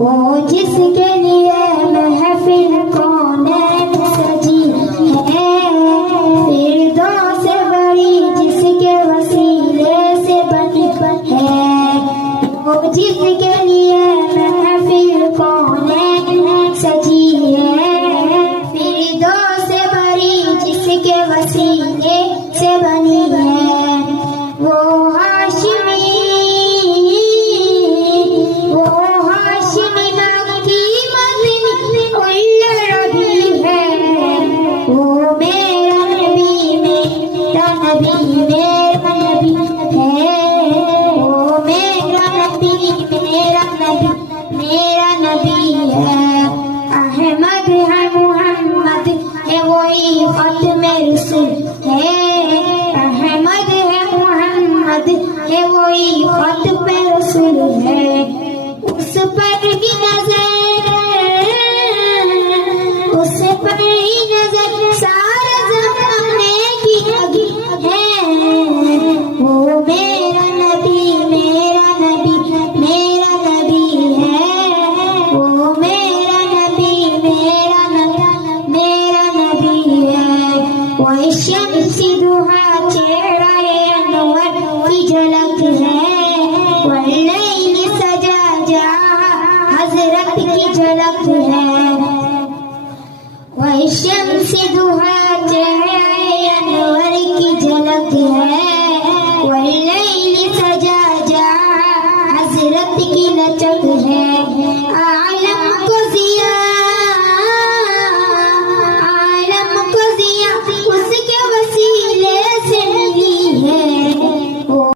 वो जिसके लिए महफिल कौनैन सजी है, फिरदौस से बड़ी जिसके वसीले से बनी है। वो जिसके लिए महफिल कौनैन सजी है, फिरदौस से बड़ी जिसके वसीले से बनी है। वो मेरा नबी है, अहमद है, मोहम्मद है, वही खत्म रसूल है। अहमद है, मोहम्मद है, वही खत्म रसूल है। उस पर भी नजर, उस पर ही नजर सारा ज़माने की लगी है। वो मेरा नबी, मेरा नबी, मेरा नबी है। वो मेरा नबी, मेरा नबी, मेरा नबी है। वो शम्स दुहा चेहरा अनवर की झलक है। वल्लैल सजा जहां हजरत की झलक है। वो शम्स दुहा